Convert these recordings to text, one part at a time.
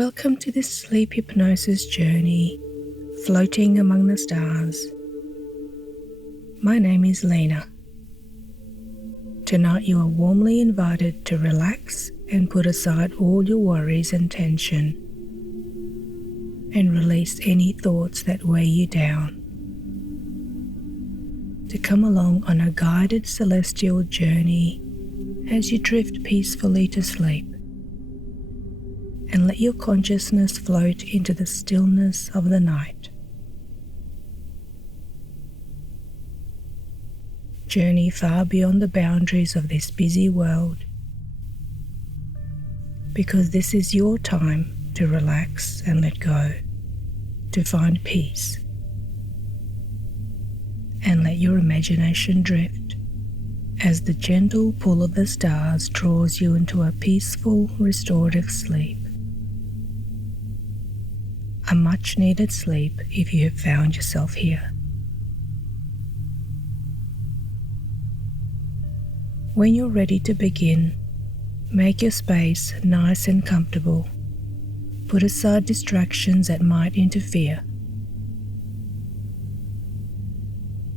Welcome to this sleep hypnosis journey, floating among the stars. My name is Lina. Tonight you are warmly invited to relax and put aside all your worries and tension, and release any thoughts that weigh you down. To come along on a guided celestial journey as you drift peacefully to sleep, and let your consciousness float into the stillness of the night. Journey far beyond the boundaries of this busy world, because this is your time to relax and let go, to find peace, and let your imagination drift as the gentle pull of the stars draws you into a peaceful, restorative sleep. A much-needed sleep if you have found yourself here. When you're ready to begin, make your space nice and comfortable. Put aside distractions that might interfere.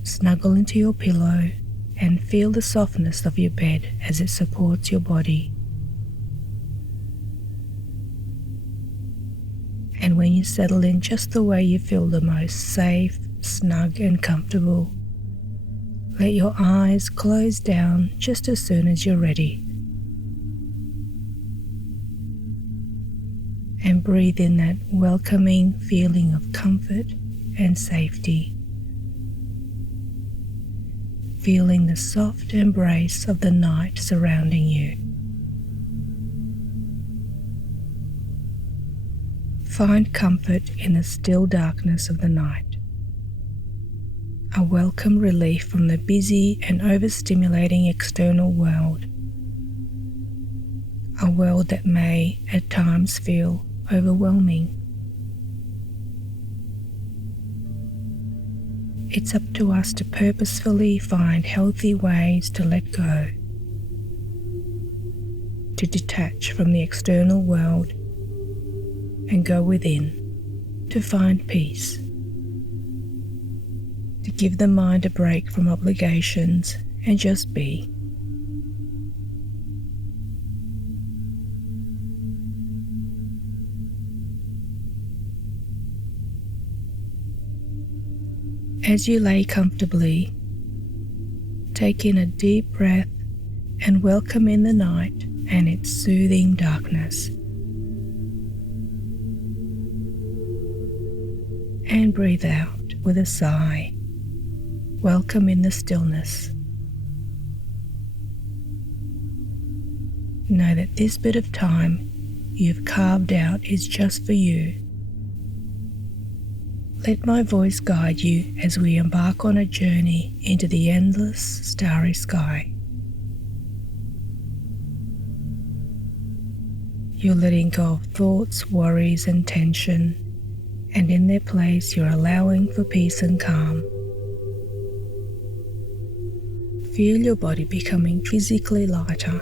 Snuggle into your pillow and feel the softness of your bed as it supports your body. And when you settle in just the way you feel the most safe, snug and comfortable, let your eyes close down just as soon as you're ready. And breathe in that welcoming feeling of comfort and safety. Feeling the soft embrace of the night surrounding you. Find comfort in the still darkness of the night. A welcome relief from the busy and overstimulating external world. A world that may at times feel overwhelming. It's up to us to purposefully find healthy ways to let go, to detach from the external world and go within to find peace, to give the mind a break from obligations and just be. As you lay comfortably, take in a deep breath and welcome in the night and its soothing darkness. And breathe out with a sigh. Welcome in the stillness. Know that this bit of time you've carved out is just for you. Let my voice guide you as we embark on a journey into the endless starry sky. You're letting go of thoughts, worries and tension, and in their place you're allowing for peace and calm. Feel your body becoming physically lighter,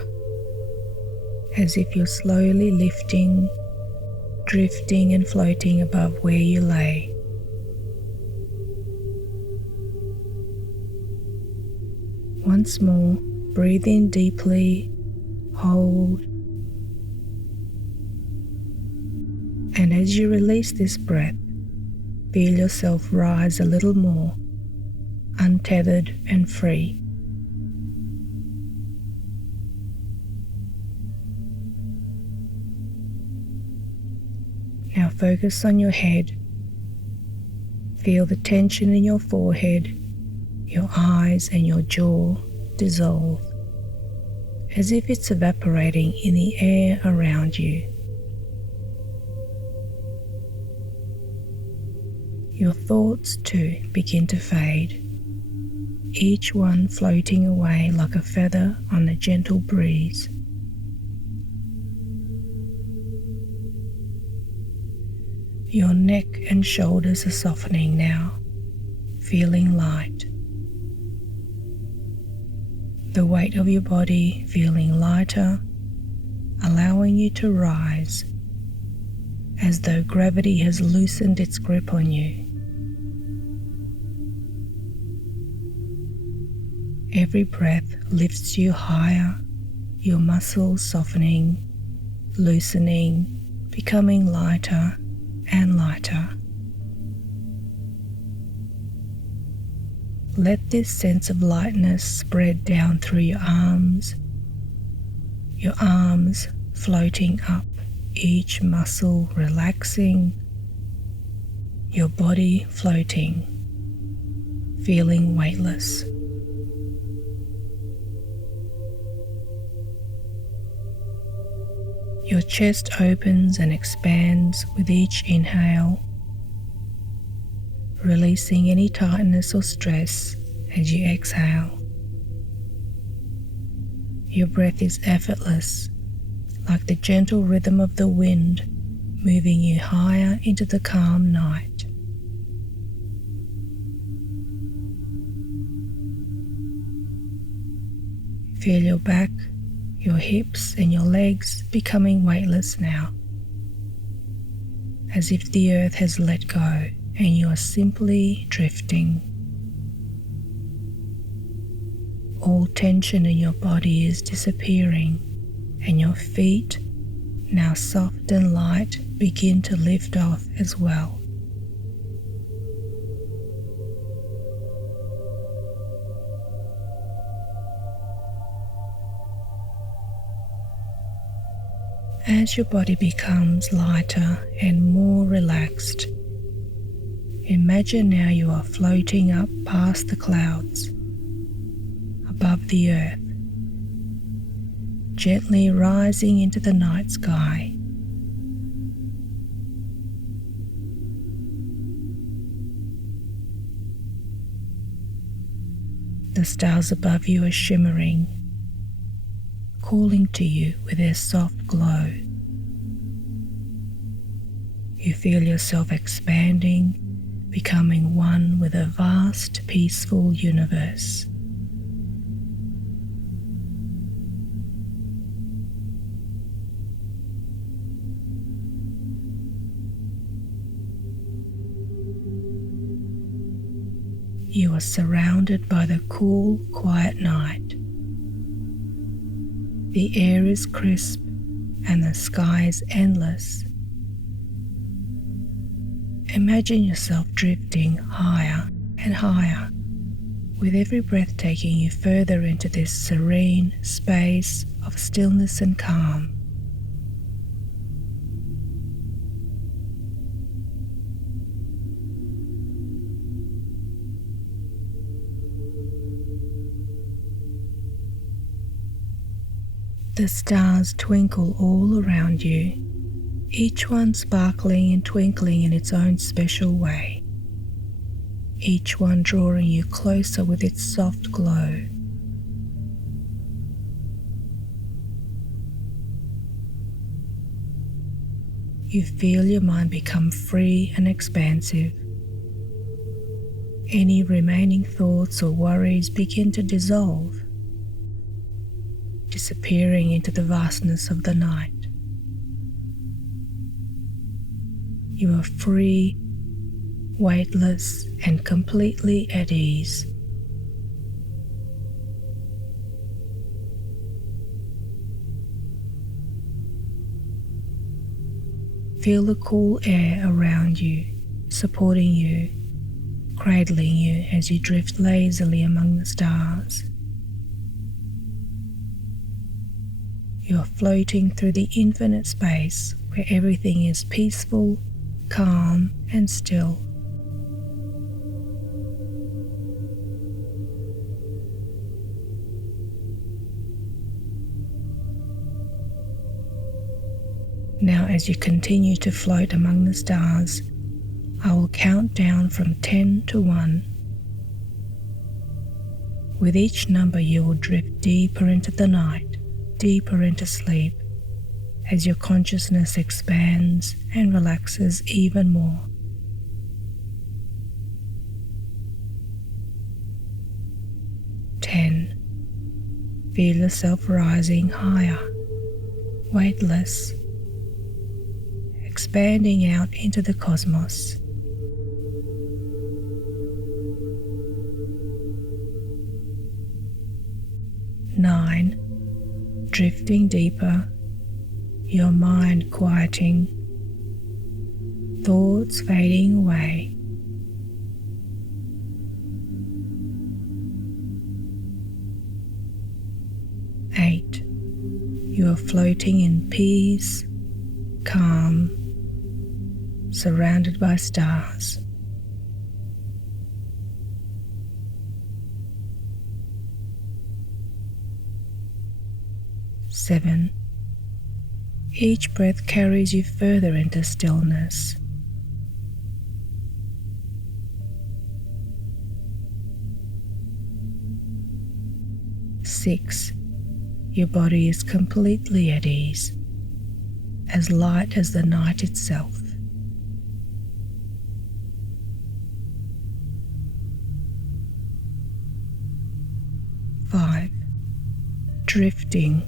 as if you're slowly lifting, drifting and floating above where you lay. Once more, breathe in deeply, hold, and as you release this breath, feel yourself rise a little more, untethered and free. Now focus on your head. Feel the tension in your forehead, your eyes and your jaw dissolve, as if it's evaporating in the air around you. Your thoughts too begin to fade, each one floating away like a feather on a gentle breeze. Your neck and shoulders are softening now, feeling light. The weight of your body feeling lighter, allowing you to rise as though gravity has loosened its grip on you. Every breath lifts you higher, your muscles softening, loosening, becoming lighter and lighter. Let this sense of lightness spread down through your arms floating up, each muscle relaxing, your body floating, feeling weightless. Your chest opens and expands with each inhale, releasing any tightness or stress as you exhale. Your breath is effortless, like the gentle rhythm of the wind, moving you higher into the calm night. Feel your back, your hips and your legs becoming weightless now, as if the earth has let go and you are simply drifting. All tension in your body is disappearing, and your feet, now soft and light, begin to lift off as well. As your body becomes lighter and more relaxed, imagine now you are floating up past the clouds, above the earth, gently rising into the night sky. The stars above you are shimmering, calling to you with their soft glow. You feel yourself expanding, becoming one with a vast, peaceful universe. You are surrounded by the cool, quiet night. The air is crisp and the sky is endless. Imagine yourself drifting higher and higher, with every breath taking you further into this serene space of stillness and calm. The stars twinkle all around you, each one sparkling and twinkling in its own special way, each one drawing you closer with its soft glow. You feel your mind become free and expansive. Any remaining thoughts or worries begin to dissolve, disappearing into the vastness of the night. You are free, weightless, and completely at ease. Feel the cool air around you, supporting you, cradling you as you drift lazily among the stars. You are floating through the infinite space where everything is peaceful, calm, and still. Now, as you continue to float among the stars, I will count down from 10 to 1. With each number, you will drift deeper into the night, deeper into sleep, as your consciousness expands and relaxes even more. 10. Feel yourself rising higher, weightless, expanding out into the cosmos. Nine, drifting deeper, your mind quieting, thoughts fading away. 8, you are floating in peace, calm, surrounded by stars. 7, each breath carries you further into stillness. 6, your body is completely at ease, as light as the night itself. 5, drifting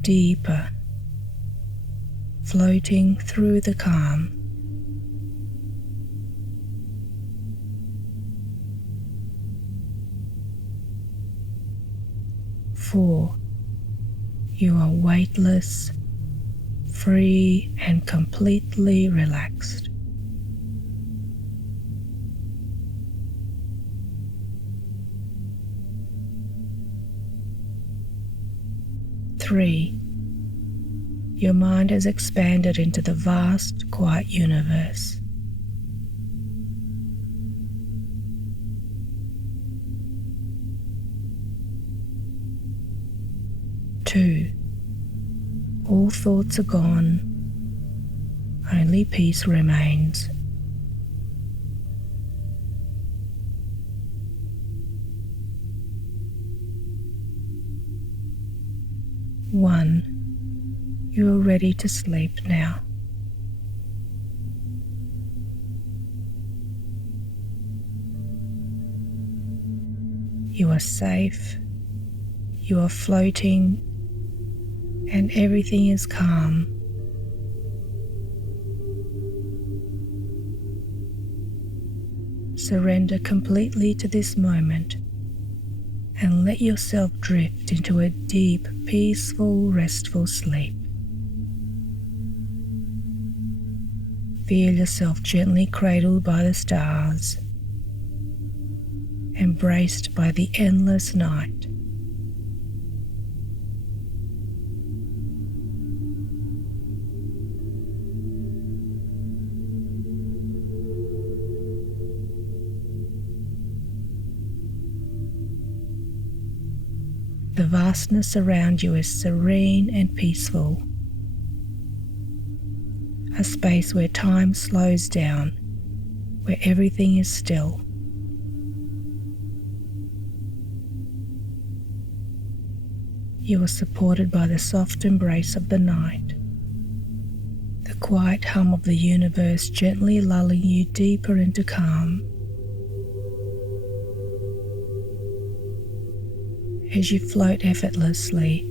deeper, floating through the calm. 4, you are weightless, free and completely relaxed. 3, your mind has expanded into the vast, quiet universe. 2, all thoughts are gone, only peace remains. 1, you are ready to sleep now. You are safe, you are floating, and everything is calm. Surrender completely to this moment and let yourself drift into a deep, peaceful, restful sleep. Feel yourself gently cradled by the stars, embraced by the endless night. The vastness around you is serene and peaceful, a space where time slows down, where everything is still. You are supported by the soft embrace of the night, the quiet hum of the universe gently lulling you deeper into calm. As you float effortlessly,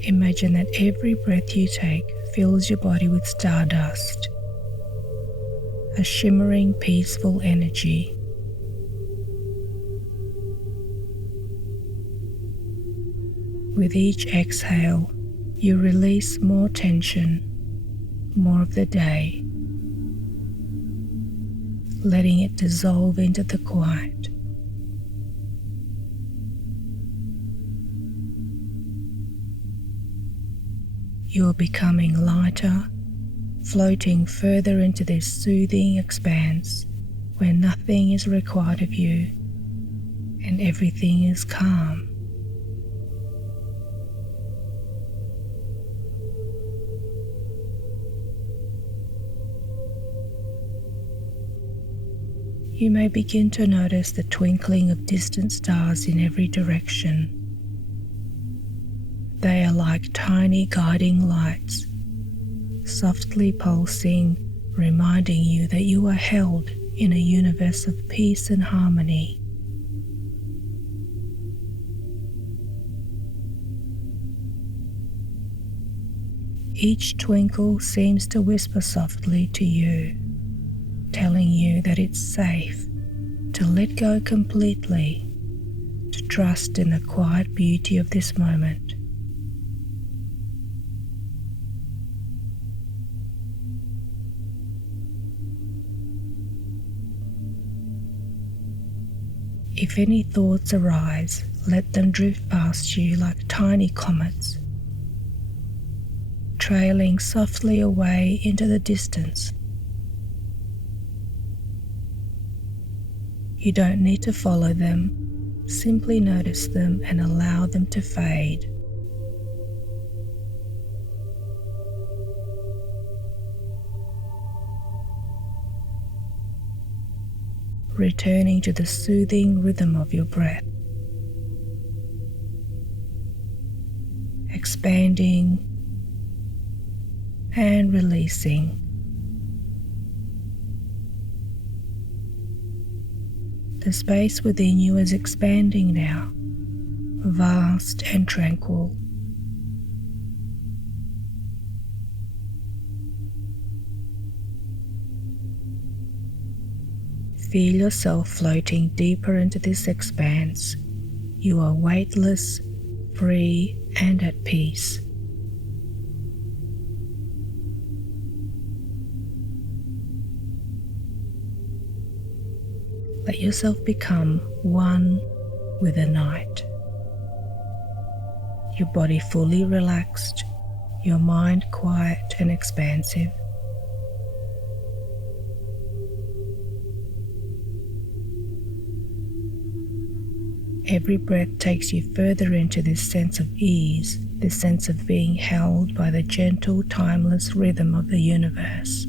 imagine that every breath you take fills your body with stardust, a shimmering, peaceful energy. With each exhale, you release more tension, more of the day, letting it dissolve into the quiet. You are becoming lighter, floating further into this soothing expanse where nothing is required of you and everything is calm. You may begin to notice the twinkling of distant stars in every direction. They are like tiny guiding lights, softly pulsing, reminding you that you are held in a universe of peace and harmony. Each twinkle seems to whisper softly to you, telling you that it's safe to let go completely, to trust in the quiet beauty of this moment. If any thoughts arise, let them drift past you like tiny comets, trailing softly away into the distance. You don't need to follow them, simply notice them and allow them to fade. Returning to the soothing rhythm of your breath, expanding and releasing. The space within you is expanding now, vast and tranquil. Feel yourself floating deeper into this expanse. You are weightless, free, and at peace. Let yourself become one with the night. Your body fully relaxed, your mind quiet and expansive. Every breath takes you further into this sense of ease, this sense of being held by the gentle, timeless rhythm of the universe.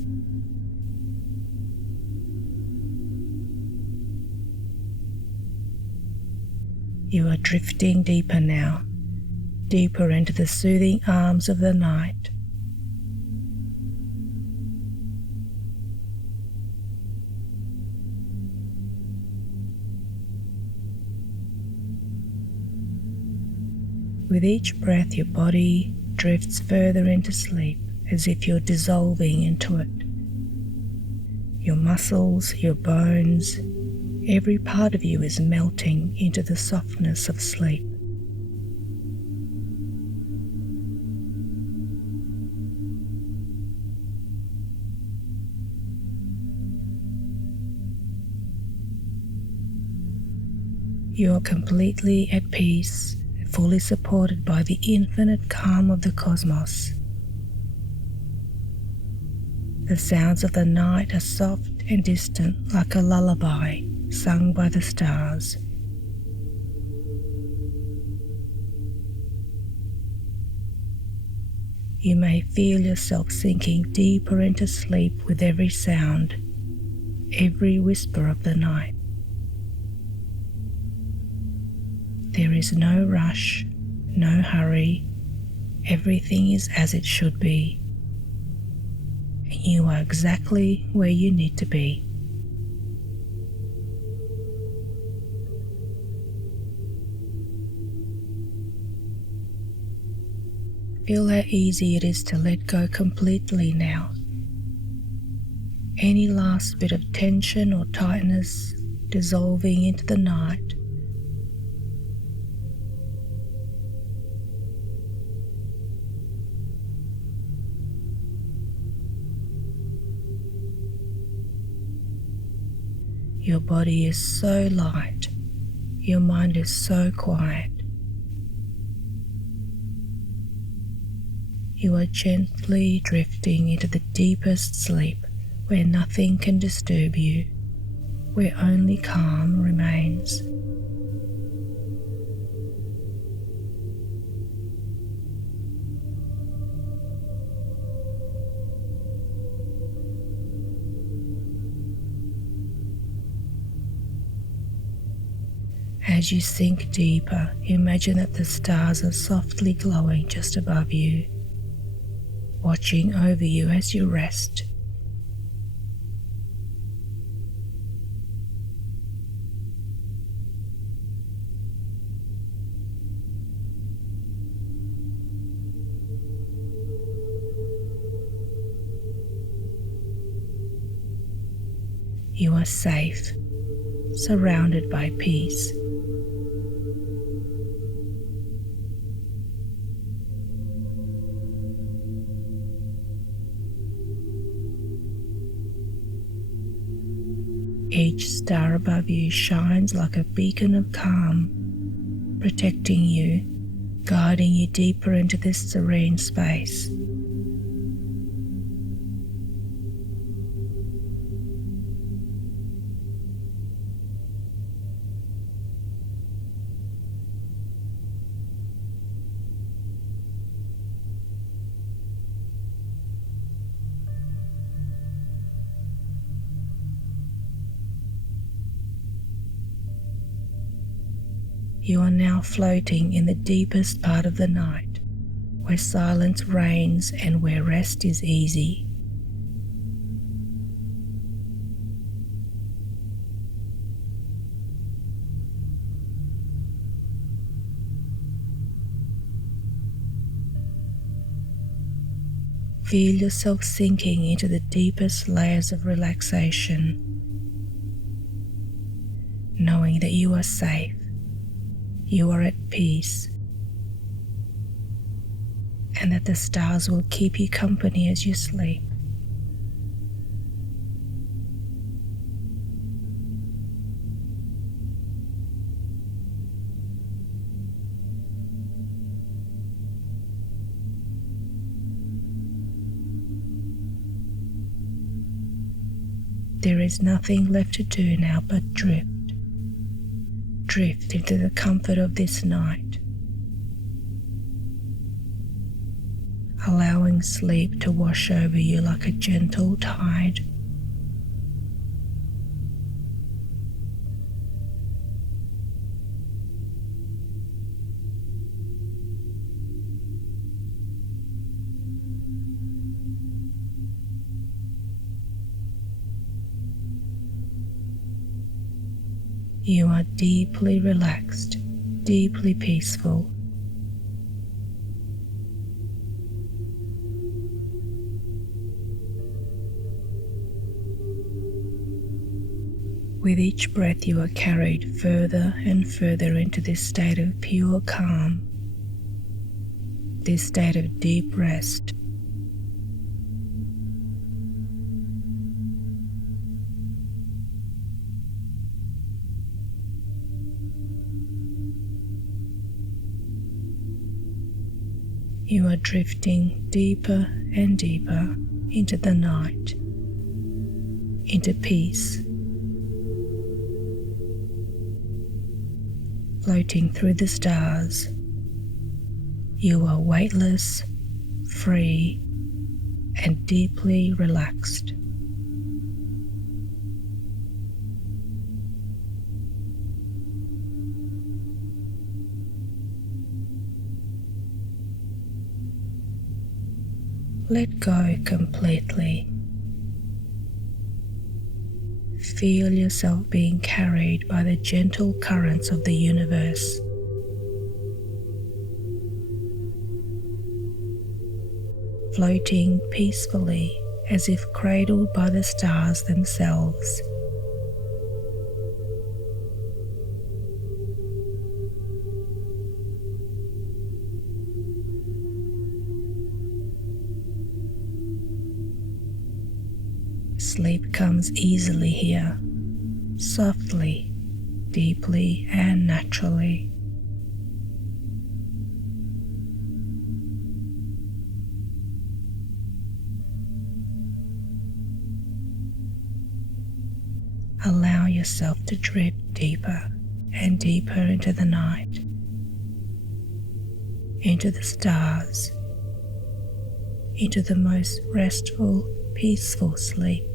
You are drifting deeper now, deeper into the soothing arms of the night. With each breath, your body drifts further into sleep, as if you're dissolving into it. Your muscles, your bones, every part of you is melting into the softness of sleep. You are completely at peace, fully supported by the infinite calm of the cosmos. The sounds of the night are soft and distant, like a lullaby sung by the stars. You may feel yourself sinking deeper into sleep with every sound, every whisper of the night. There is no rush, no hurry. Everything is as it should be. And you are exactly where you need to be. Feel how easy it is to let go completely now. Any last bit of tension or tightness dissolving into the night. Your body is so light, your mind is so quiet. You are gently drifting into the deepest sleep where nothing can disturb you, where only calm remains. As you sink deeper, imagine that the stars are softly glowing just above you, watching over you as you rest. You are safe, surrounded by peace. Each star above you shines like a beacon of calm, protecting you, guiding you deeper into this serene space. You are now floating in the deepest part of the night, where silence reigns and where rest is easy. Feel yourself sinking into the deepest layers of relaxation, knowing that you are safe, you are at peace, and that the stars will keep you company as you sleep. There is nothing left to do now but drift. Drift into the comfort of this night, allowing sleep to wash over you like a gentle tide. You are deeply relaxed, deeply peaceful. With each breath, you are carried further and further into this state of pure calm, this state of deep rest. You are drifting deeper and deeper into the night, into peace, floating through the stars. You are weightless, free, and deeply relaxed. Let go completely. Feel yourself being carried by the gentle currents of the universe. Floating peacefully as if cradled by the stars themselves. Sleep comes easily here, softly, deeply, and naturally. Allow yourself to drift deeper and deeper into the night, into the stars, into the most restful, peaceful sleep.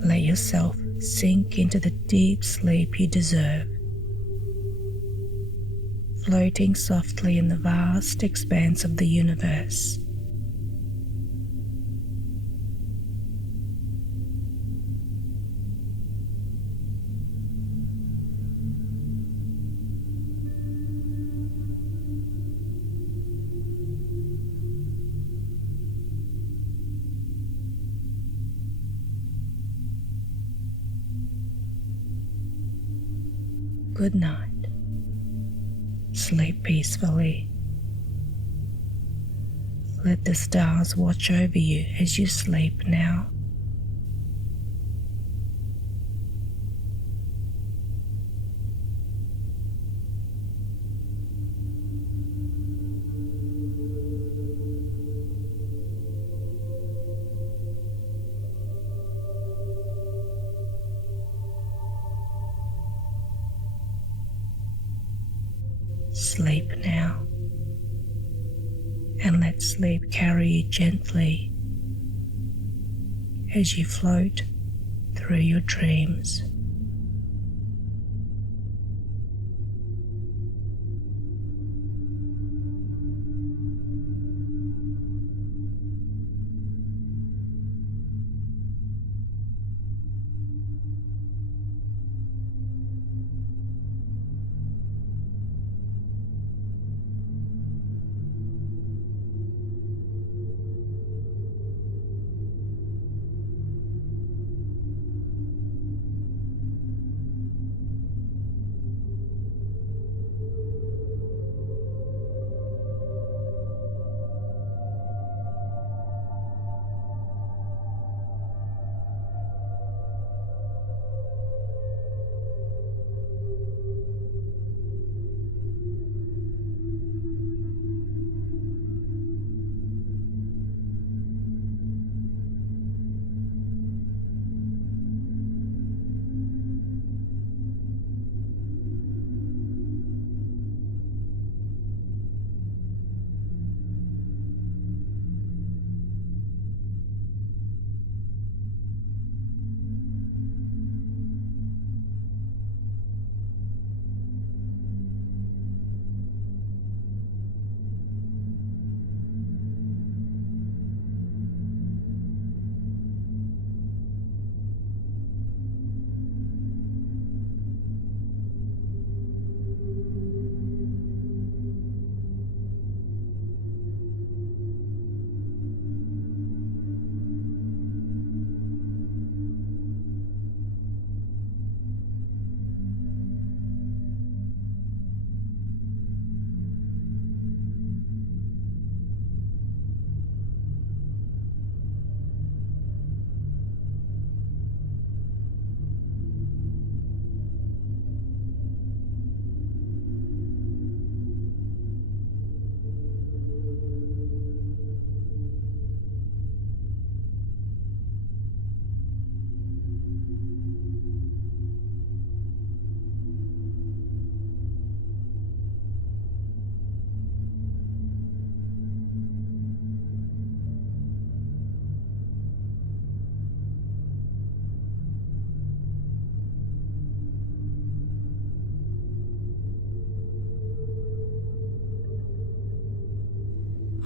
Let yourself sink into the deep sleep you deserve, floating softly in the vast expanse of the universe. good night. Sleep peacefully. Let the stars watch over you as you sleep now. Sleep now, and let sleep carry you gently as you float through your dreams.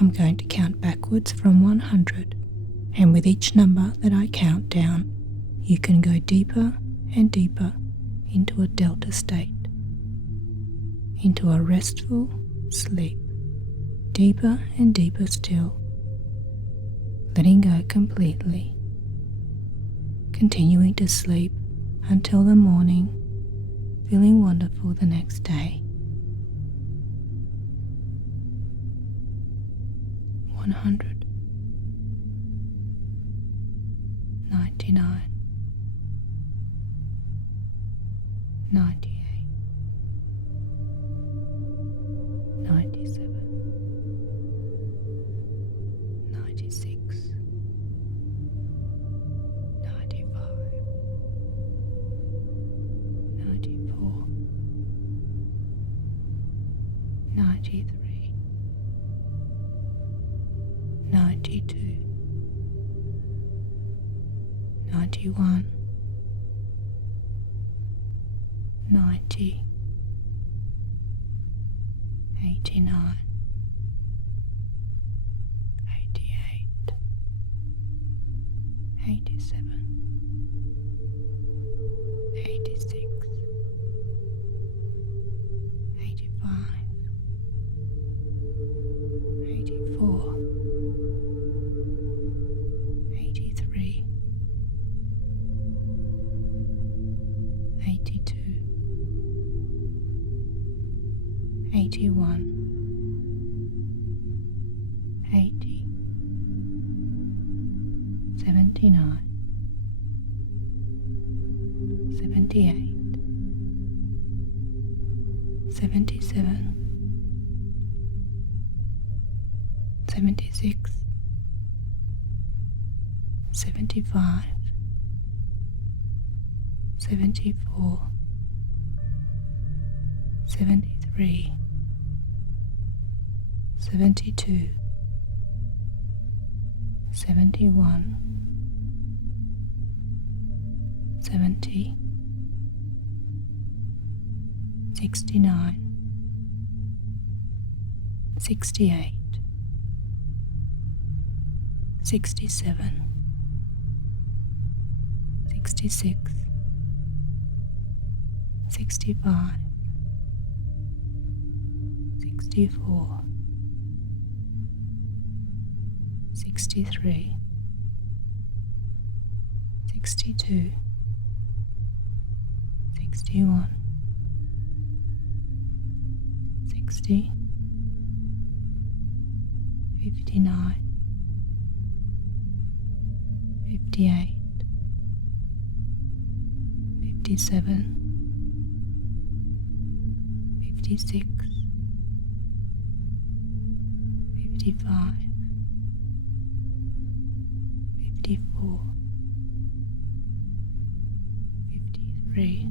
I'm going to count backwards from 100, and with each number that I count down, you can go deeper and deeper into a delta state, into a restful sleep, deeper and deeper still, letting go completely, continuing to sleep until the morning, feeling wonderful the next day. 100, 99, 98, 97, 96, 95, 94, 93, 92, 91, 90, 89, 88, 87, 86, 85, 84, 83, 82, 71, 80, 79, 78, 77, 76, 75, 74, 73, 72, 71, 70, 69, 68, 67, 66, 65, 64, 63, 62, 61, 60, 59, 58, 57, 56, 55, 54, 53,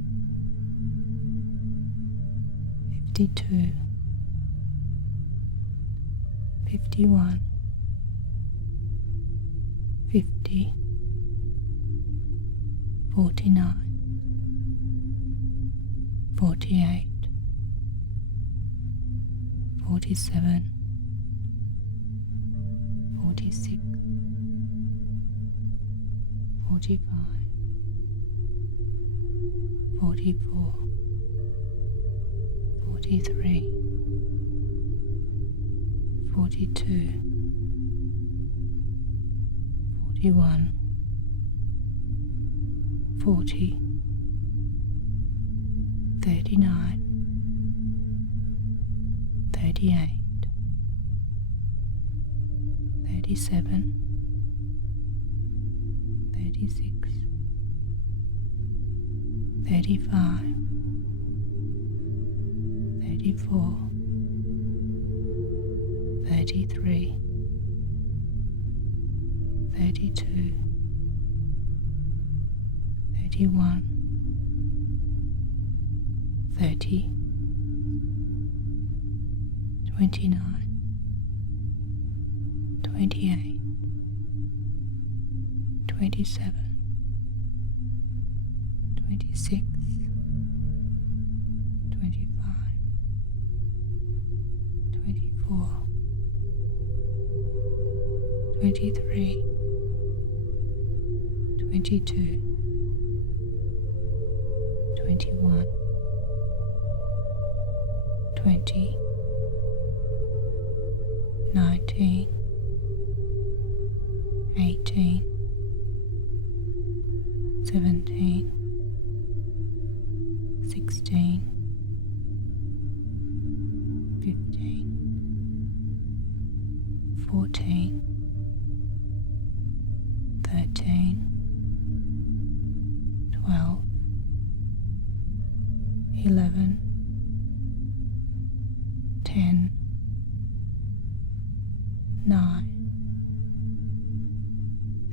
52, 51, 50, 49, 48, 47, 46, 45, 44, 43, 42, 41, 40, 39, 38, 37, 36, 35, 34, 33, 32, 31, 30, 29, 28, 27, 26, 25, 24, 23, 22, 21, 20, 19, 18, 17, 16, 15, 14, 13, 12, 11, 10, 9,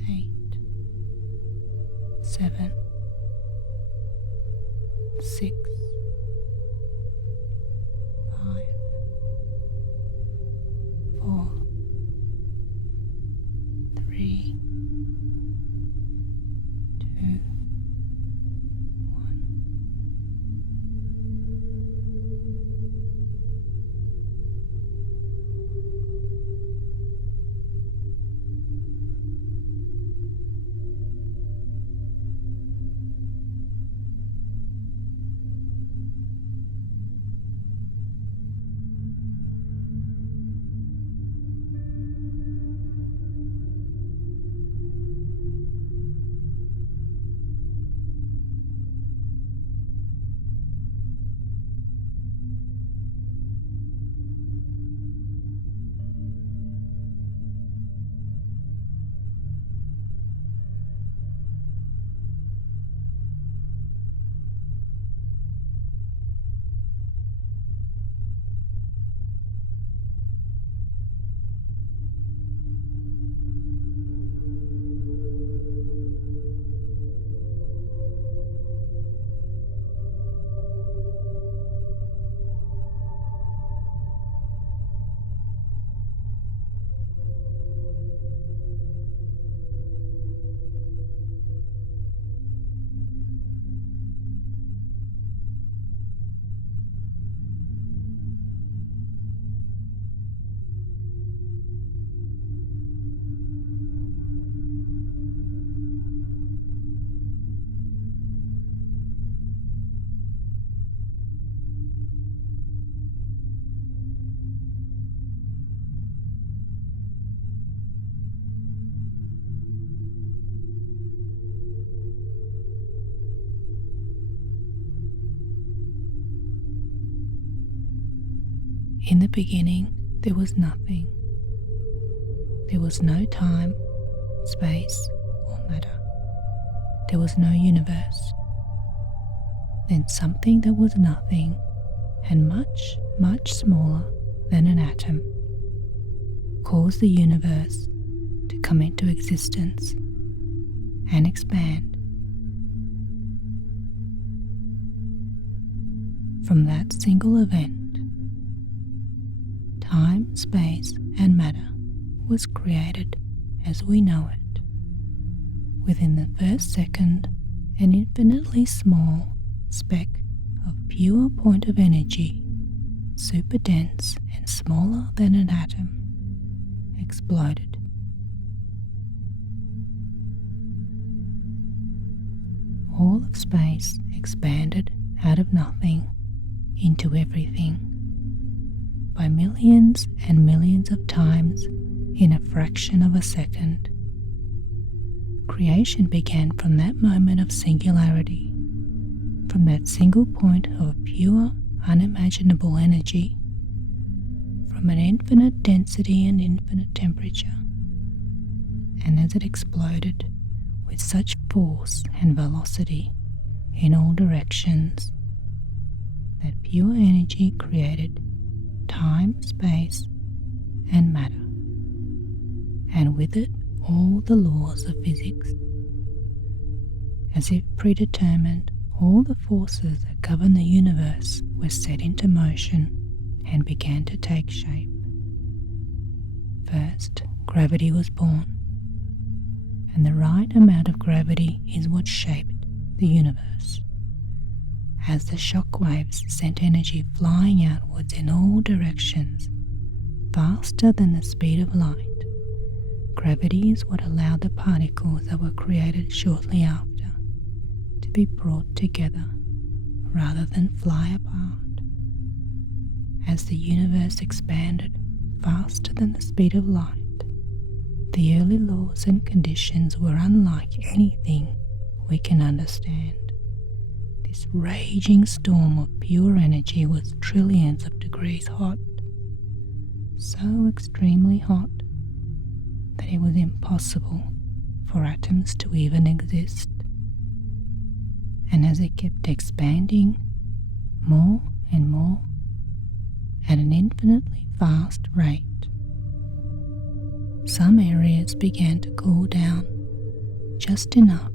8, 7, 6, 5, 4, 3, 2, 1. In the beginning, there was nothing. There was no time, space, or matter. There was no universe. Then something that was nothing and much, much smaller than an atom caused the universe to come into existence and expand. From that single event, time, space, and matter was created as we know it. Within the first second, an infinitely small speck of pure point of energy, super dense and smaller than an atom, exploded. All of space expanded out of nothing into everything by millions and millions of times in a fraction of a second. Creation began from that moment of singularity, from that single point of pure, unimaginable energy, from an infinite density and infinite temperature. And as it exploded with such force and velocity in all directions, that pure energy created time, space, and matter, and with it all the laws of physics. As if predetermined, all the forces that govern the universe were set into motion and began to take shape. First, gravity was born, and the right amount of gravity is what shaped the universe. As the shock waves sent energy flying outwards in all directions, faster than the speed of light, gravity is what allowed the particles that were created shortly after to be brought together rather than fly apart. As the universe expanded faster than the speed of light, the early laws and conditions were unlike anything we can understand. This raging storm of pure energy was trillions of degrees hot, so extremely hot that it was impossible for atoms to even exist. And as it kept expanding more and more at an infinitely fast rate, some areas began to cool down just enough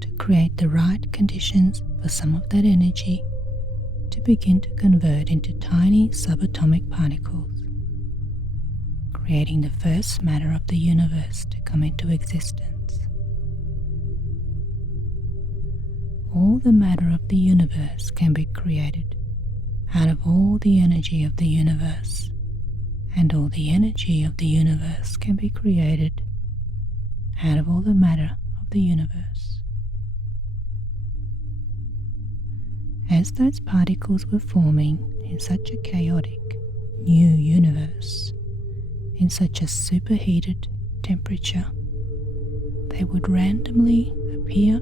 to create the right conditions for some of that energy to begin to convert into tiny subatomic particles, creating the first matter of the universe to come into existence. All the matter of the universe can be created out of all the energy of the universe, and all the energy of the universe can be created out of all the matter of the universe. As those particles were forming in such a chaotic new universe, in such a superheated temperature, they would randomly appear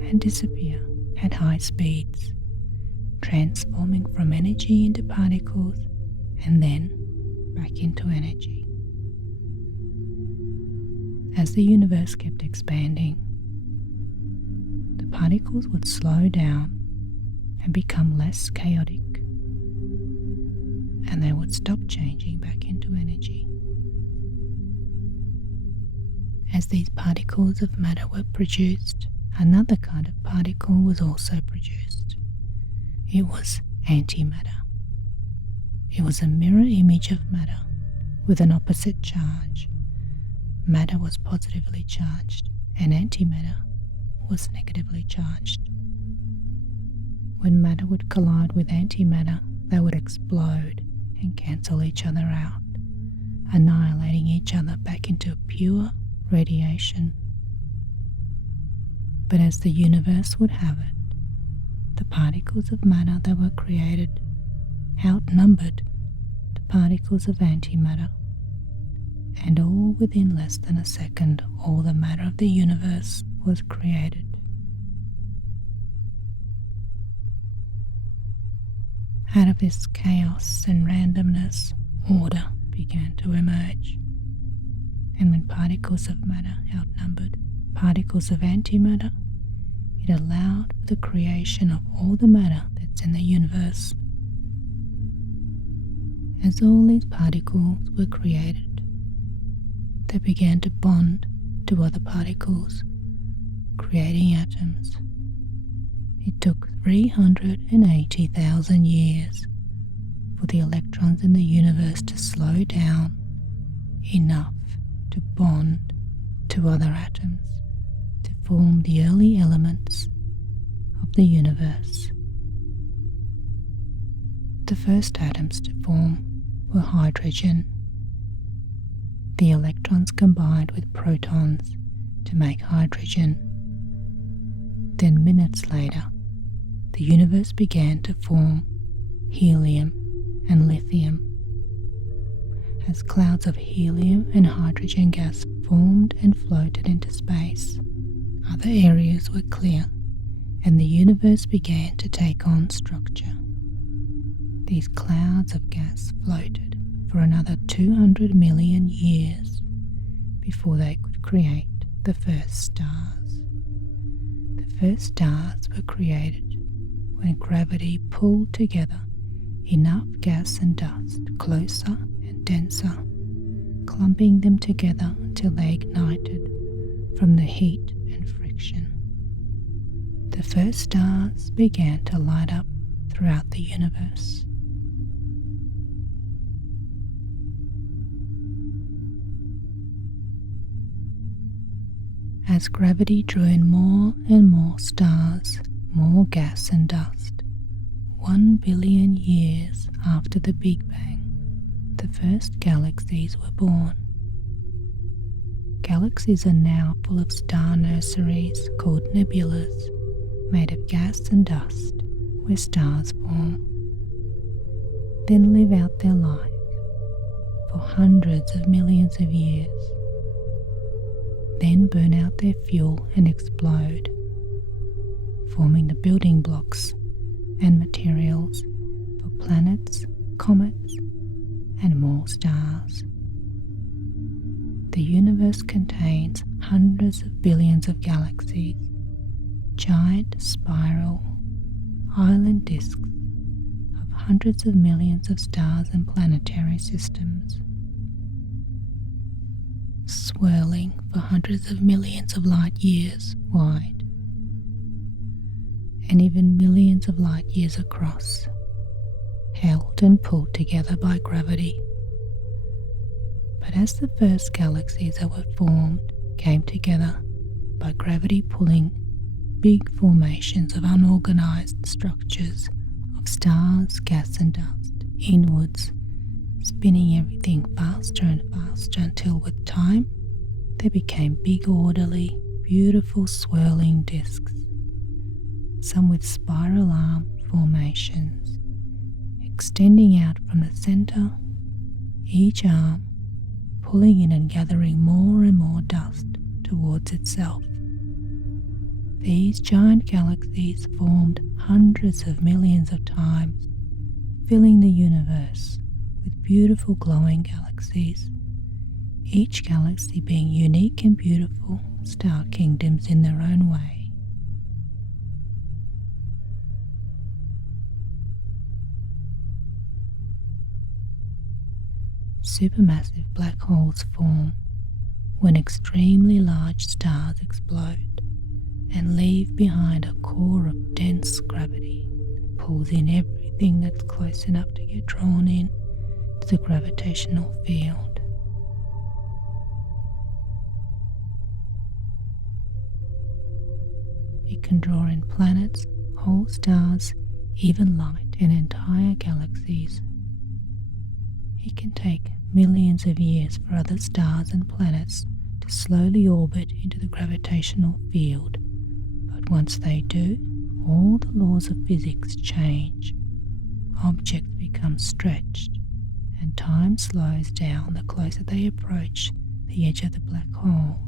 and disappear at high speeds, transforming from energy into particles and then back into energy. As the universe kept expanding, the particles would slow down and become less chaotic, and they would stop changing back into energy. As these particles of matter were produced, another kind of particle was also produced. It was antimatter. It was a mirror image of matter with an opposite charge. Matter was positively charged and antimatter was negatively charged. When matter would collide with antimatter, they would explode and cancel each other out, annihilating each other back into pure radiation. But as the universe would have it, the particles of matter that were created outnumbered the particles of antimatter, and all within less than a second all the matter of the universe was created. Out of this chaos and randomness, order began to emerge. And when particles of matter outnumbered particles of antimatter, it allowed for the creation of all the matter that's in the universe. As all these particles were created, they began to bond to other particles, creating atoms. It took 380,000 years for the electrons in the universe to slow down enough to bond to other atoms to form the early elements of the universe. The first atoms to form were hydrogen. The electrons combined with protons to make hydrogen. Then minutes later, the universe began to form helium and lithium. As clouds of helium and hydrogen gas formed and floated into space, other areas were clear, and the universe began to take on structure. These clouds of gas floated for another 200 million years before they could create the first stars. The first stars were created when gravity pulled together enough gas and dust closer and denser, clumping them together until they ignited from the heat and friction. The first stars began to light up throughout the universe. As gravity drew in more and more stars, more gas and dust, 1 billion years after the Big Bang, the first galaxies were born. Galaxies are now full of star nurseries called nebulas, made of gas and dust, where stars form. Then live out their life for hundreds of millions of years. Then burn out their fuel and explode, forming the building blocks and materials for planets, comets, and more stars. The universe contains hundreds of billions of galaxies, giant spiral, island disks of hundreds of millions of stars and planetary systems, swirling for hundreds of millions of light years wide, and even millions of light years across, held and pulled together by gravity. But as the first galaxies that were formed came together by gravity pulling big formations of unorganized structures of stars, gas and dust inwards, spinning everything faster and faster until with time they became big, orderly, beautiful swirling disks, some with spiral arm formations extending out from the center, each arm pulling in and gathering more and more dust towards itself. These giant galaxies formed hundreds of millions of times, filling the universe with beautiful glowing galaxies, each galaxy being unique and beautiful star kingdoms in their own way. Supermassive black holes form when extremely large stars explode and leave behind a core of dense gravity that pulls in everything that's close enough to get drawn in to the gravitational field. It can draw in planets, whole stars, even light and entire galaxies. It can take millions of years for other stars and planets to slowly orbit into the gravitational field, but once they do, all the laws of physics change. Objects become stretched, and time slows down the closer they approach the edge of the black hole,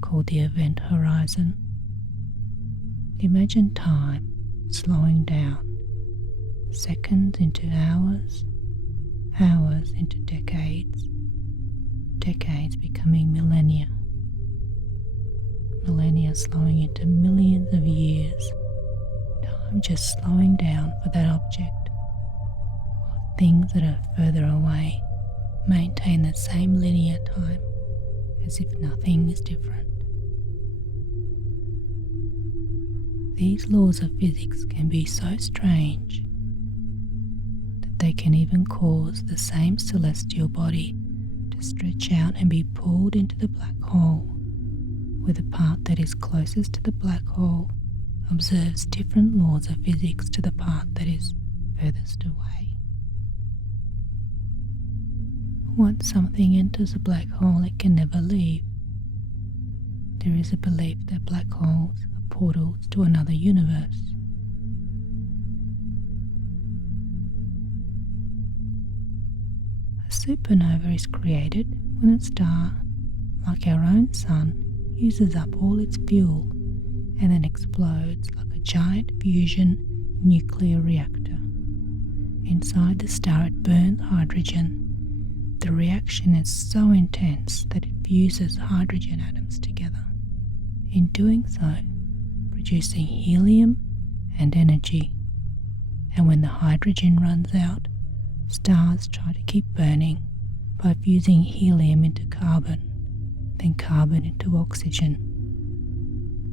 called the event horizon. Imagine time slowing down seconds into hours, hours into decades, decades becoming millennia, millennia slowing into millions of years, time just slowing down for that object, while things that are further away maintain the same linear time as if nothing is different. These laws of physics can be so strange that they can even cause the same celestial body to stretch out and be pulled into the black hole, where the part that is closest to the black hole observes different laws of physics to the part that is furthest away. Once something enters a black hole, it can never leave. There is a belief that black holes are portals to another universe. A supernova is created when a star, like our own sun, uses up all its fuel and then explodes like a giant fusion nuclear reactor. Inside the star it burns hydrogen. The reaction is so intense that it fuses hydrogen atoms together, in doing so producing helium and energy. And when the hydrogen runs out, stars try to keep burning by fusing helium into carbon, then carbon into oxygen.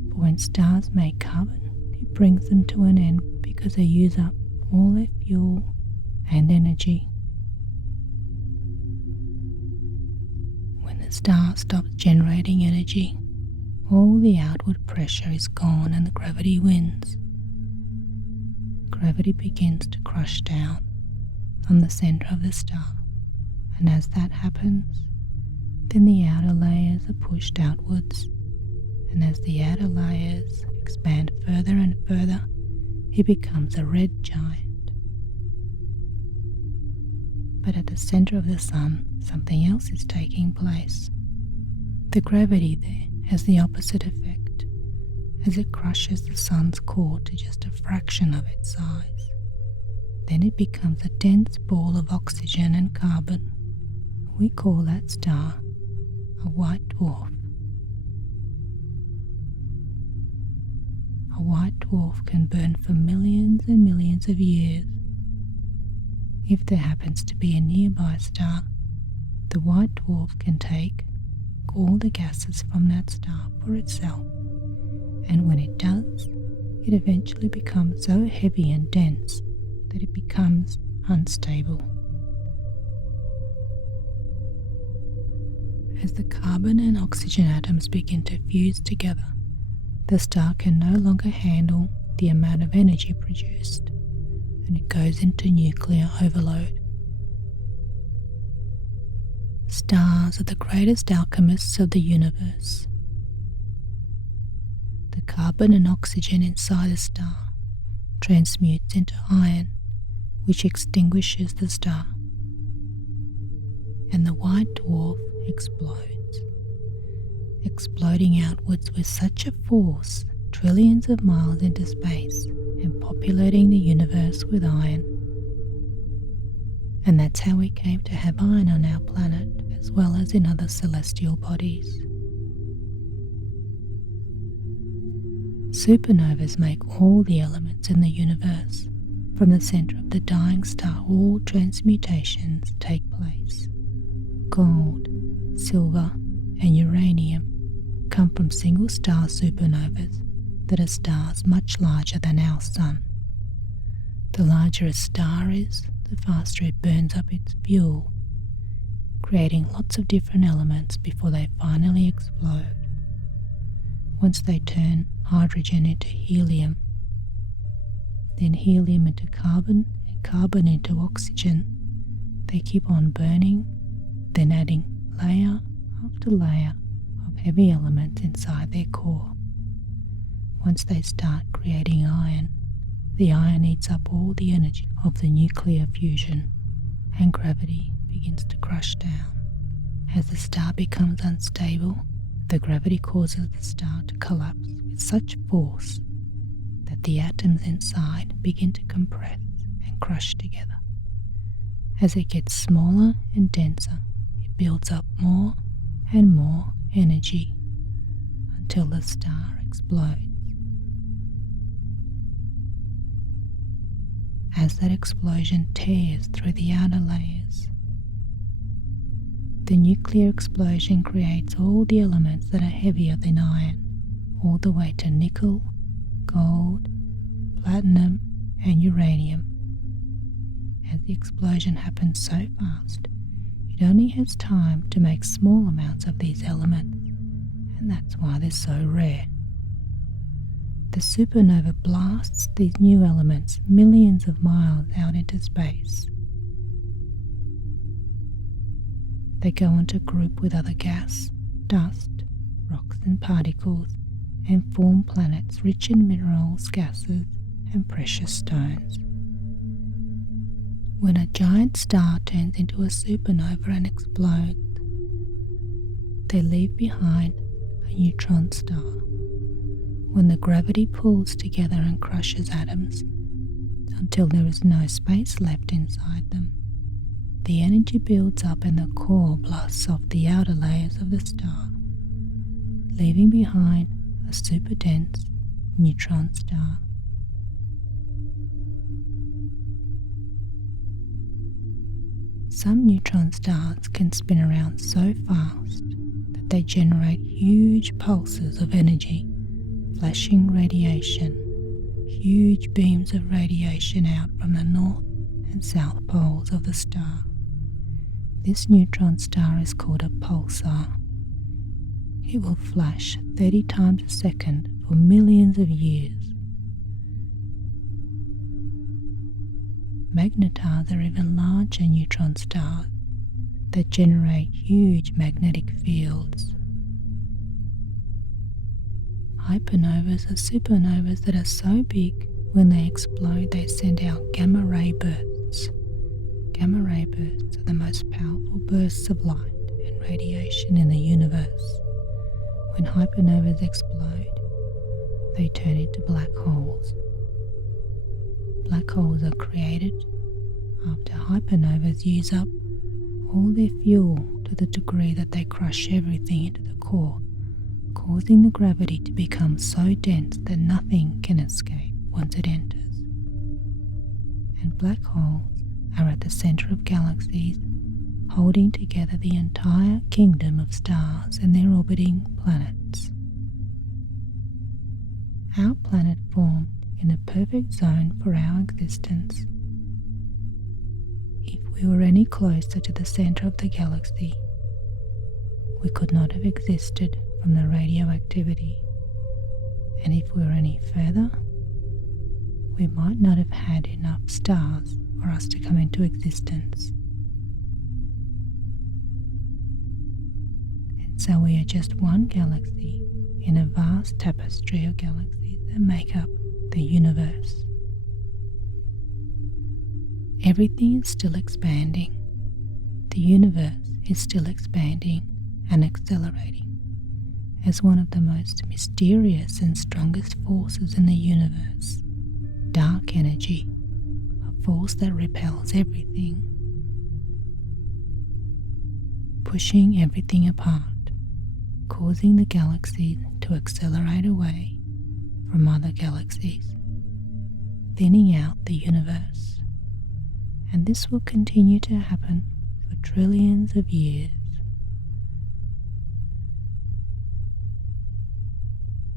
But when stars make carbon, it brings them to an end because they use up all their fuel and energy. When the star stops generating energy, all the outward pressure is gone and the gravity wins. Gravity begins to crush down on the center of the star, and as that happens, then the outer layers are pushed outwards, and as the outer layers expand further and further, it becomes a red giant. But at the center of the sun, something else is taking place. The gravity there has the opposite effect, as it crushes the sun's core to just a fraction of its size. Then it becomes a dense ball of oxygen and carbon. We call that star a white dwarf. A white dwarf can burn for millions and millions of years. If there happens to be a nearby star, the white dwarf can take all the gases from that star for itself, and when it does, it eventually becomes so heavy and dense that it becomes unstable. As the carbon and oxygen atoms begin to fuse together, the star can no longer handle the amount of energy produced, and it goes into nuclear overload. Stars are the greatest alchemists of the universe. The carbon and oxygen inside a star transmutes into iron, which extinguishes the star, and the white dwarf explodes, exploding outwards with such a force trillions of miles into space and populating the universe with iron. And that's how we came to have iron on our planet, as well as in other celestial bodies. Supernovas make all the elements in the universe. From the center of the dying star, all transmutations take place. Gold, silver, and uranium come from single-star supernovas that are stars much larger than our Sun. The larger a star is, the faster it burns up its fuel, creating lots of different elements before they finally explode. Once they turn hydrogen into helium, then helium into carbon, and carbon into oxygen, they keep on burning, then adding layer after layer of heavy elements inside their core. Once they start creating iron, the iron eats up all the energy of the nuclear fusion, and gravity begins to crush down. As the star becomes unstable, the gravity causes the star to collapse with such force that the atoms inside begin to compress and crush together. As it gets smaller and denser, it builds up more and more energy until the star explodes. As that explosion tears through the outer layers, the nuclear explosion creates all the elements that are heavier than iron, all the way to nickel, gold, platinum, and uranium. As the explosion happens so fast, it only has time to make small amounts of these elements, and that's why they're so rare. The supernova blasts these new elements millions of miles out into space. They go on to group with other gas, dust, rocks and particles, and form planets rich in minerals, gases, and precious stones. When a giant star turns into a supernova and explodes, they leave behind a neutron star. When the gravity pulls together and crushes atoms until there is no space left inside them, the energy builds up and the core blasts off the outer layers of the star, leaving behind a super dense neutron star. Some neutron stars can spin around so fast that they generate huge pulses of energy, flashing radiation, huge beams of radiation out from the north and south poles of the star. This neutron star is called a pulsar. It will flash 30 times a second for millions of years. Magnetars are even larger neutron stars that generate huge magnetic fields. Hypernovas are supernovas that are so big when they explode they send out gamma ray bursts. Gamma ray bursts are the most powerful bursts of light and radiation in the universe. When hypernovas explode, they turn into black holes. Black holes are created after hypernovas use up all their fuel to the degree that they crush everything into the core, causing the gravity to become so dense that nothing can escape once it enters. And black holes are at the center of galaxies, holding together the entire kingdom of stars and their orbiting planets. Our planet formed in the perfect zone for our existence. If we were any closer to the center of the galaxy, we could not have existed from the radioactivity, and if we were any further, we might not have had enough stars for us to come into existence. And so we are just one galaxy in a vast tapestry of galaxies that make up the universe. Everything is still expanding. The universe is still expanding and accelerating as one of the most mysterious and strongest forces in the universe, dark energy, a force that repels everything, pushing everything apart, causing the galaxies to accelerate away from other galaxies, thinning out the universe. And this will continue to happen for trillions of years.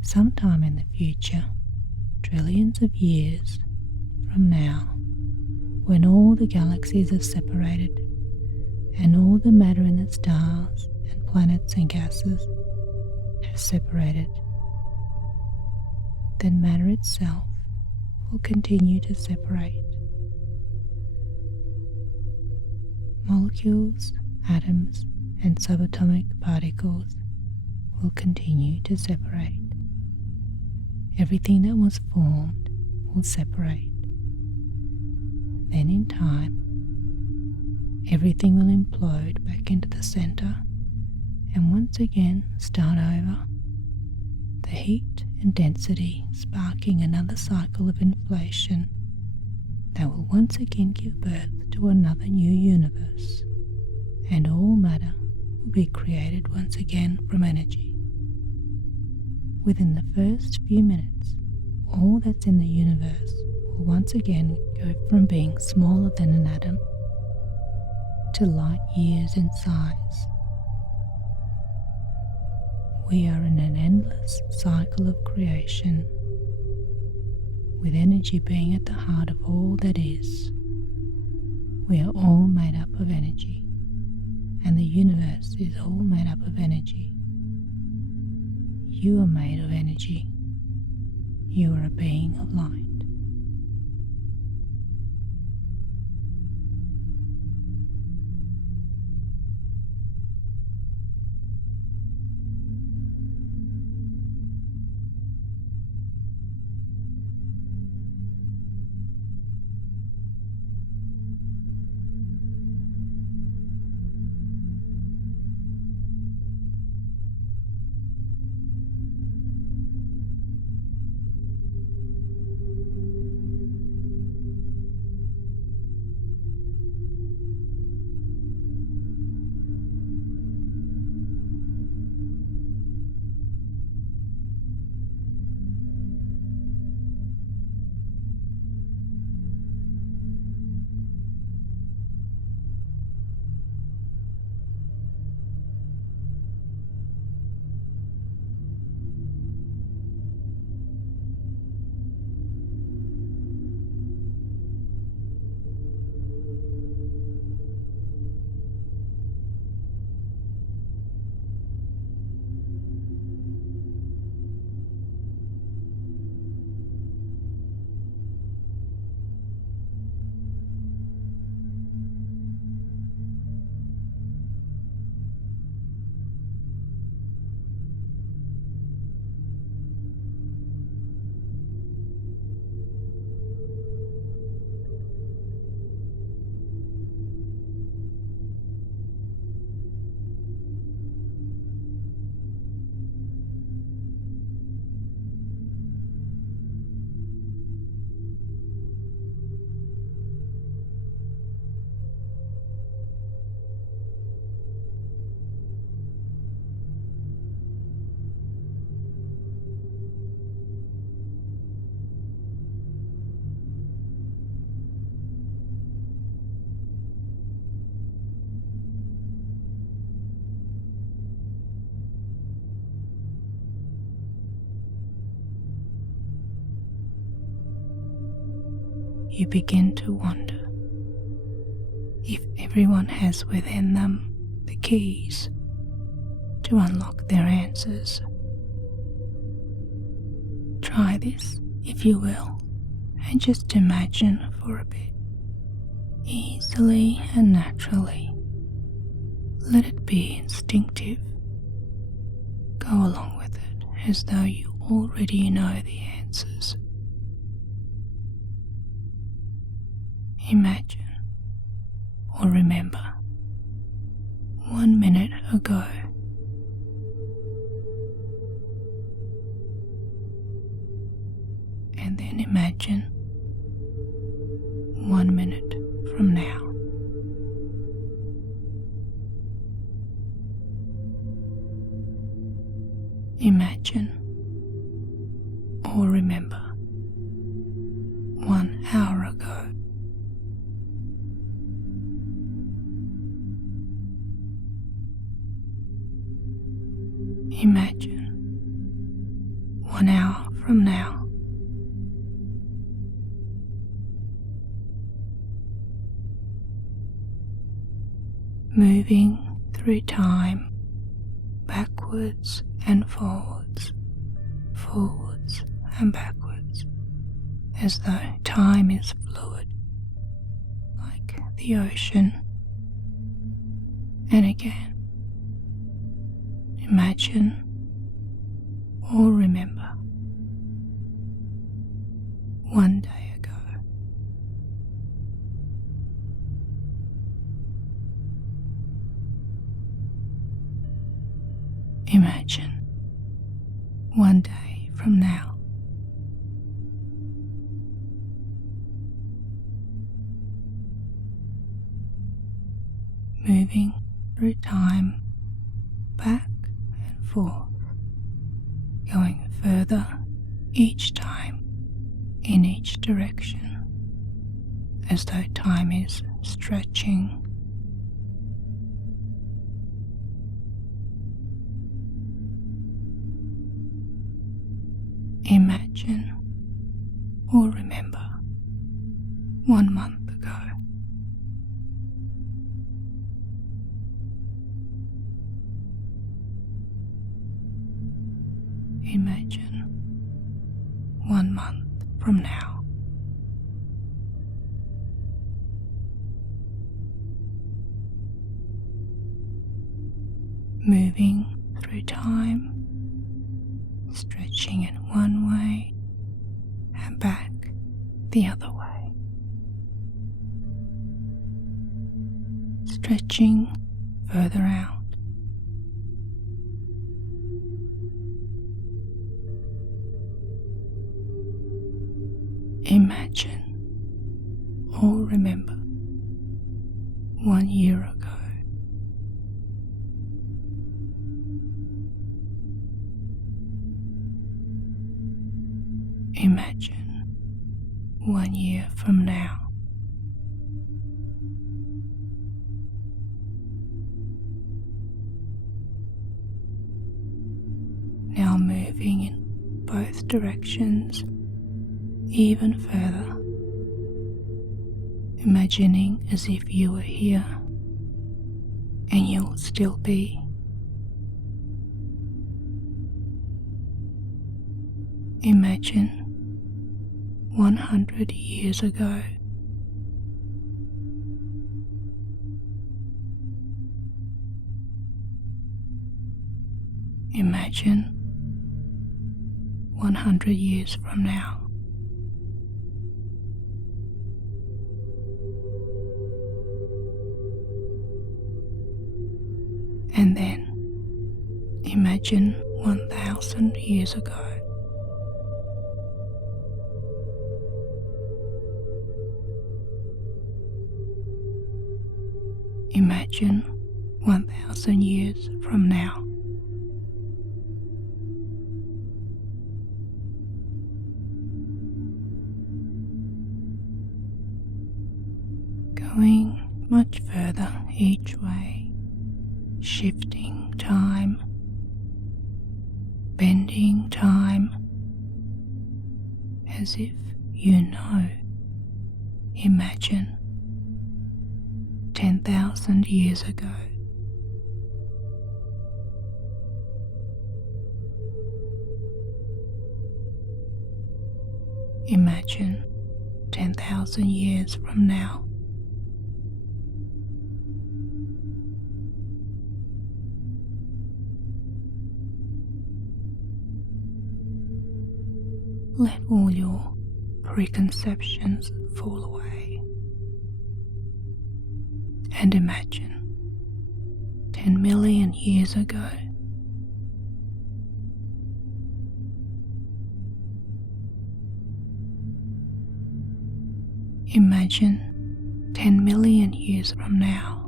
Sometime in the future, trillions of years from now, when all the galaxies are separated and all the matter in the stars and planets and gases have separated, then matter itself will continue to separate. Molecules, atoms, and subatomic particles will continue to separate. Everything that was formed will separate. Then in time, everything will implode back into the center and once again start over. The heat and density sparking another cycle of inflation that will once again give birth to another new universe, and all matter will be created once again from energy. Within the first few minutes, all that's in the universe will once again go from being smaller than an atom to light years in size. We are in an endless cycle of creation, with energy being at the heart of all that is. We are all made up of energy, and the universe is all made up of energy. You are made of energy. You are a being of light. You begin to wonder if everyone has within them the keys to unlock their answers. Try this, if you will, and just imagine for a bit, easily and naturally. Let it be instinctive. Go along with it as though you already know the answers. Imagine or remember 1 minute ago. And then imagine 1 minute from now. Imagine or remember 1 hour ago. Imagine 1 hour from now. Moving through time, backwards and forwards, forwards and backwards, as though time is fluid, like the ocean. And again, imagine or remember 1 day ago. Imagine 1 day from now. moving through time, back and forth, going further each time in each direction, as though time is stretching. Imagine or remember 1 month ago. Imagine 1 month from now. Moving through time, stretching in one way and back the other way. Stretching further out. Imagine or remember 1 year ago. Imagine 1 year from now. Now moving in both directions even further, imagining as if you were here and you'll still be. Imagine 100 years ago. Imagine 100 years from now. And then imagine 1,000 years ago. Imagine 1,000 years from now. Going much further each way, shifting time, bending time, as if you know. Imagine 10,000 years ago. Imagine 10,000 years from now. Let all your preconceptions fall away and imagine 10 million years ago. Imagine 10 million years from now.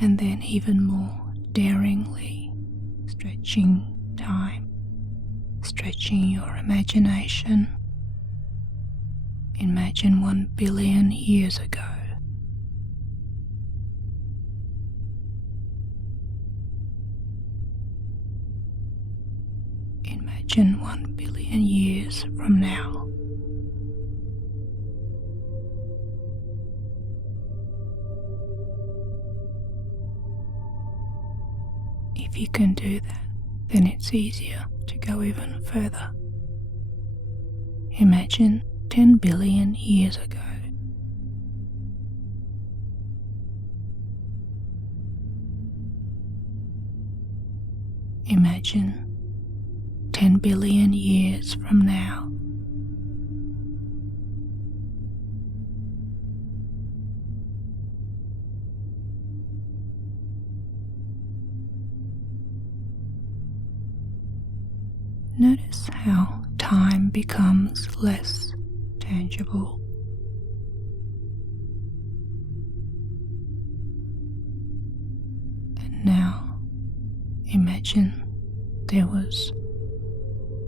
And then even more daringly stretching time, stretching your imagination. Imagine 1 billion years ago. Imagine 1 billion years from now. If you can do that, then it's easier to go even further. Imagine 10 billion years ago. Imagine 10 billion years from now. Notice how time becomes less tangible. And now imagine there was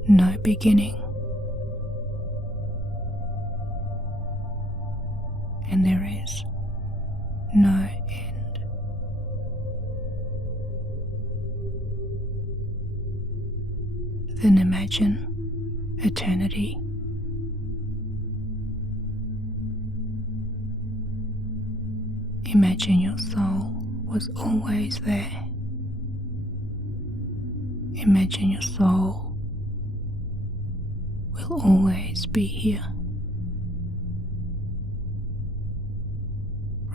no beginning and there is no end. Then imagine eternity. Imagine your soul was always there. Imagine your soul will always be here.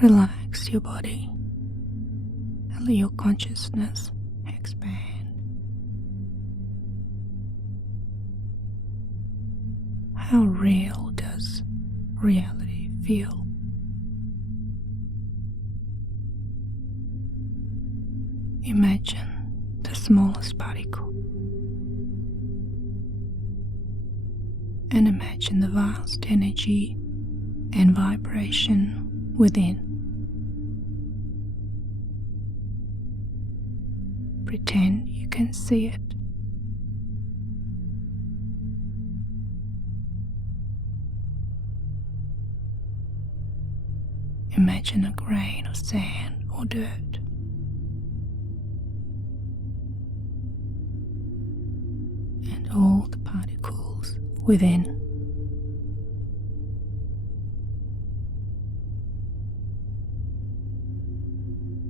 Relax your body and let your consciousness expand. How real does reality feel? Imagine the smallest particle and imagine the vast energy and vibration within. Pretend you can see it. Imagine a grain of sand or dirt. And all the particles within.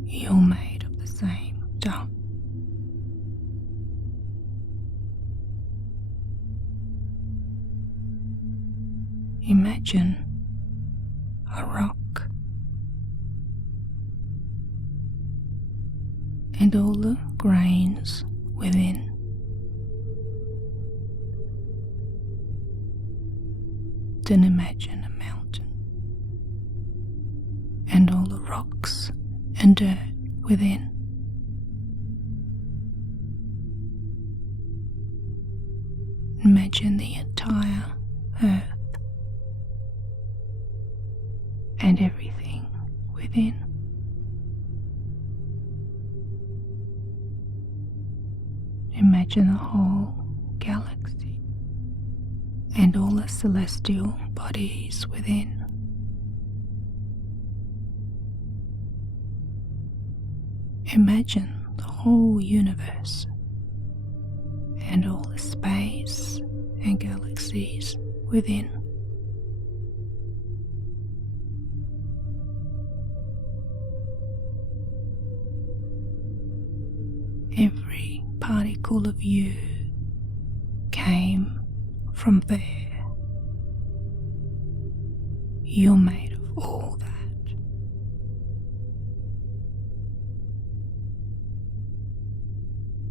You're made of the same stuff. Imagine a rock and all the grains within. Then imagine a mountain and all the rocks and dirt within. Imagine the entire earth and everything within. Imagine the whole galaxy and all the celestial bodies within. Imagine the whole universe and all the space and galaxies within. Every particle of you came from there. You're made of all that.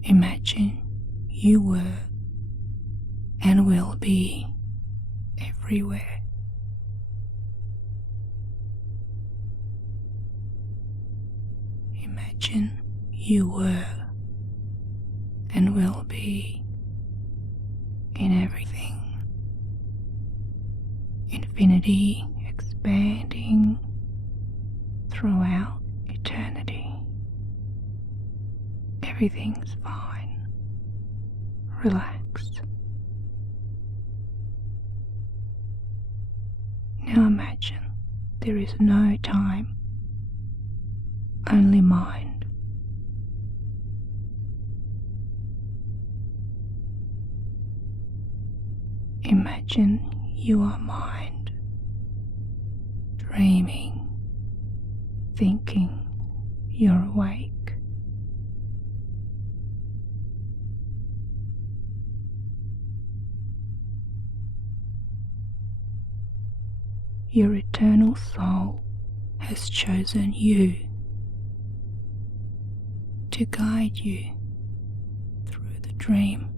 Imagine you were and will be everywhere. Imagine you were and will be in everything. Infinity expanding throughout eternity. Everything's fine. Relax. Now imagine there is no time, only mind. Imagine you are mind, dreaming, thinking you're awake. Your eternal soul has chosen you to guide you through the dream.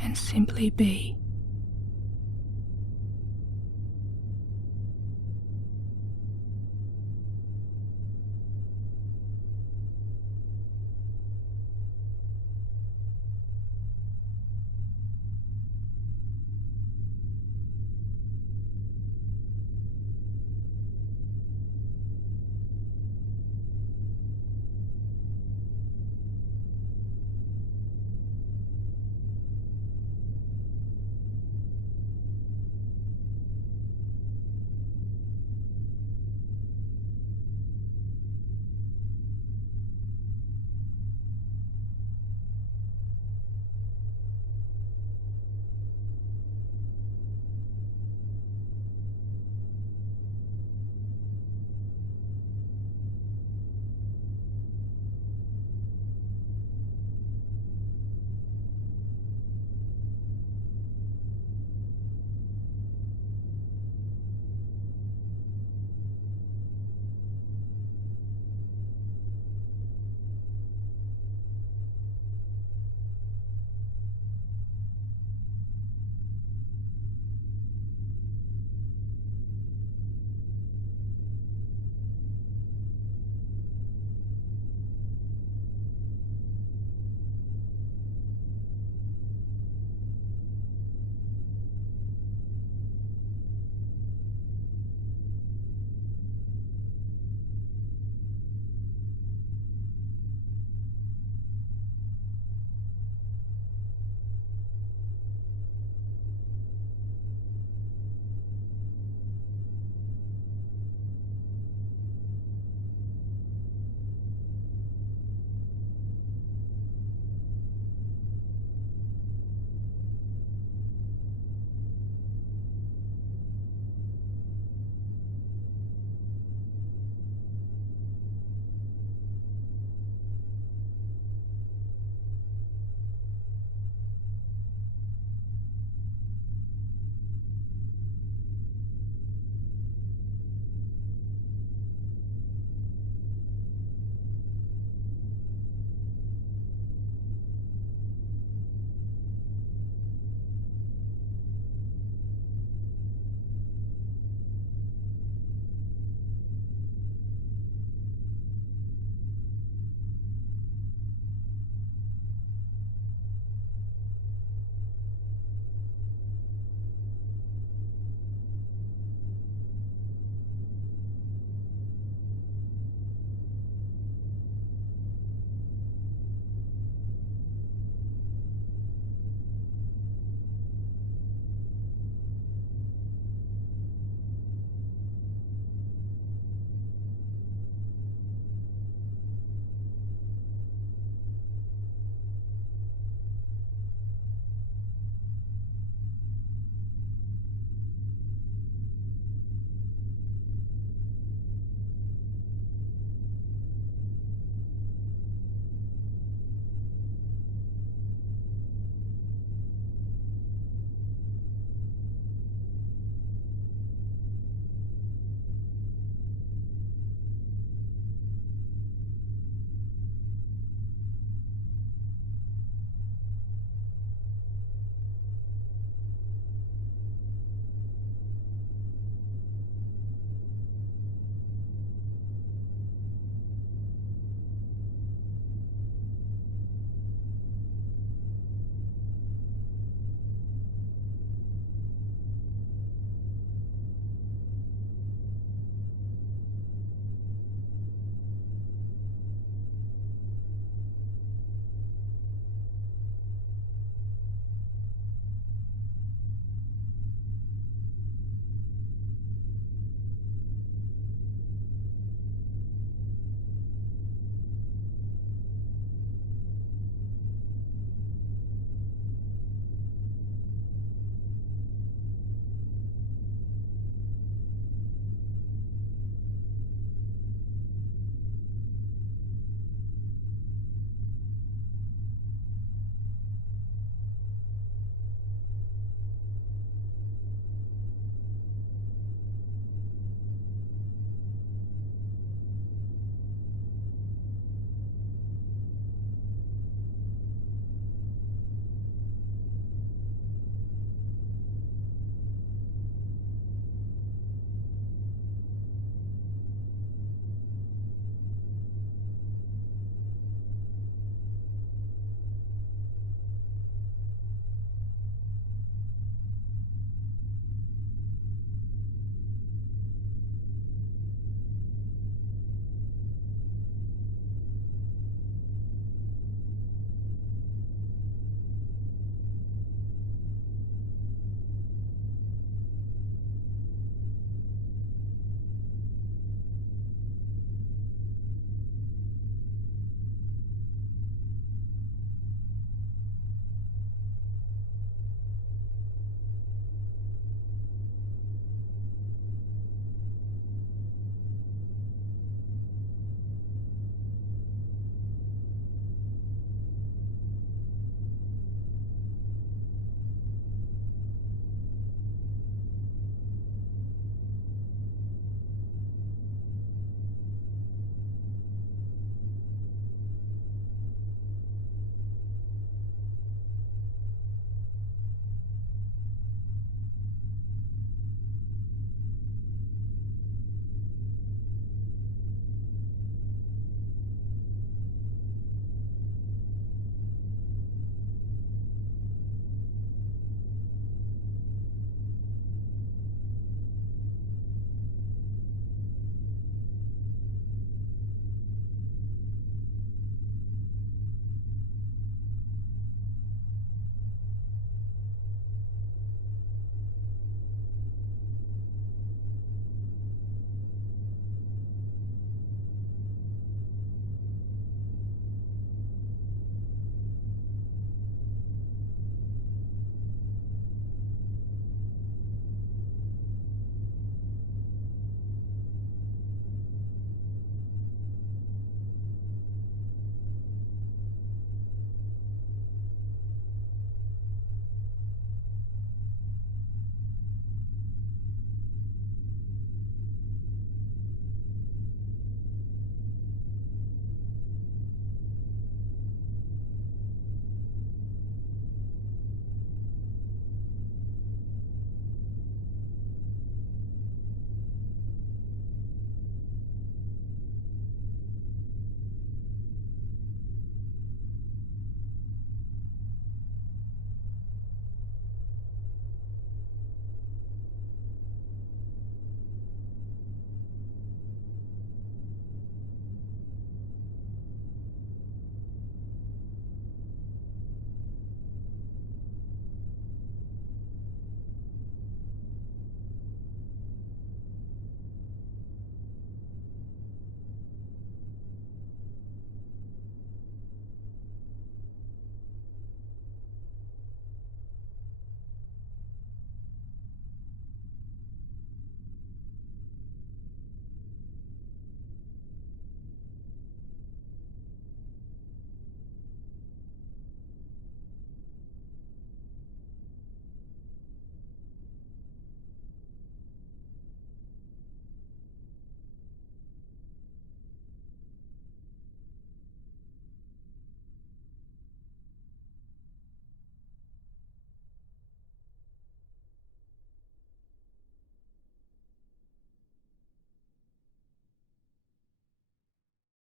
And simply be.